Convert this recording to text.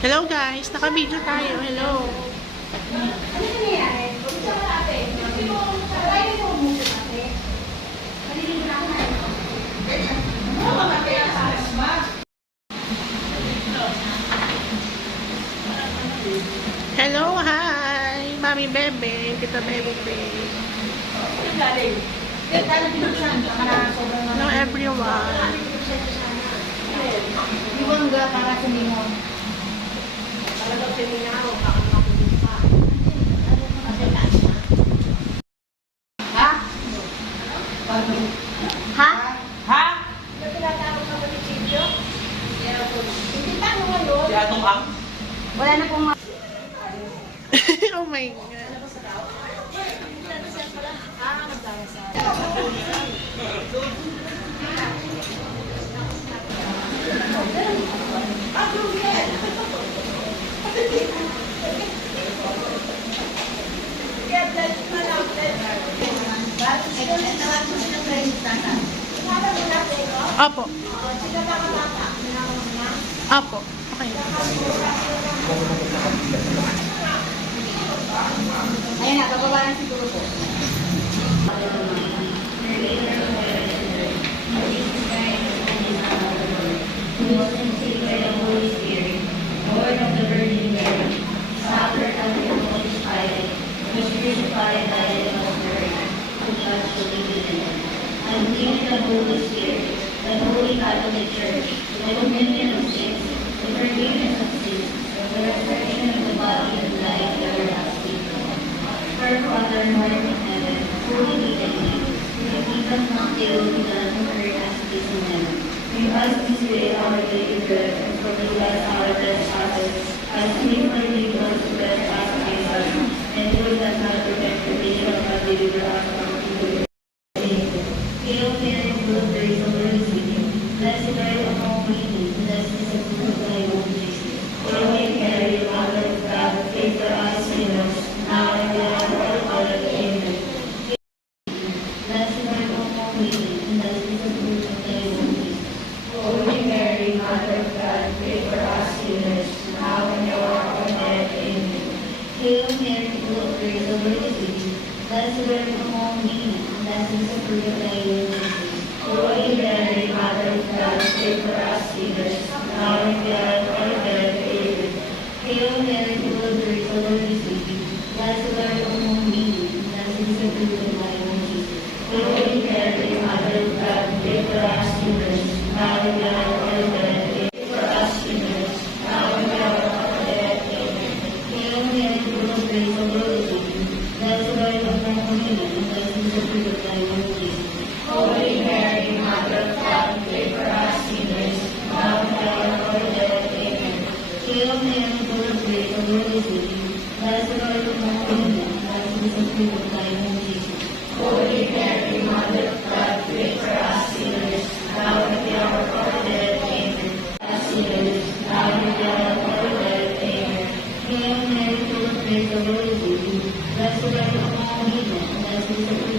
Hello guys, naka-video tayo. Hello. Hello, hi. Mami Bebe, Tita Bebe. Hello everyone. Iwangga para sa limon. Ha? Ha? Ha? Wala na pong Oh my God. Apo. Apo. Okay. ayun na, bababa na siguro po. I believe in the Holy Spirit, the Holy Catholic Church, the communion of saints, the forgiveness of sins, the resurrection of the body and life everlasting. Our Father who art in heaven, holy be thy name. Give us not daily bread on earth as it is in heaven. Give us this day our daily bread, and forgive us our trespasses, as we forgive those who trespass against us. And lead us not into temptation, but deliver us from evil. Hail Mary, full of grace, the Lord is with you. Blessed are you among women, and blessed is the fruit of thy womb, Jesus. Holy Mary, Mother of God, pray for us sinners, now and at the hour of our death. Amen. Blessed are you among women, and blessed is the fruit of thy womb, Jesus. Holy Mary, Mother of God, pray for us sinners, now and at the hour of our death. Amen. Hail Mary, full of grace, the Lord is with you. Blessed are you among women, and blessed is the fruit of thy womb, Jesus. Holy Mary, Mother of God, pray for us sinners, now and at the hour of our death. Amen. Hail Mary, full of grace, the Lord is with you. Blessed are you among women, and blessed is the fruit of thy womb, Jesus. Holy Mary, Mother of God, pray for us sinners, now and at the hour of our death. Amen. Pray for us sinners, now and at the hour of our death. Amen. Hail Mary, full of grace, the Lord is with you. Blessed are you among women, and blessed is the fruit of thy womb, Jesus. Holy Mary, Mother of God, pray for us sinners, now and at the hour of our death. Amen. Hail Mary, full of grace, the Lord is with you. Blessed are you among women, and blessed is the fruit of thy womb, Jesus. Holy Mary, Mother of God, pray for us sinners, now and at the hour of our death. Amen. Us sinners, now and at the hour of our death. Amen. Hail Mary, full of grace, the Lord is with you. Blessed are you among women, and blessed is the fruit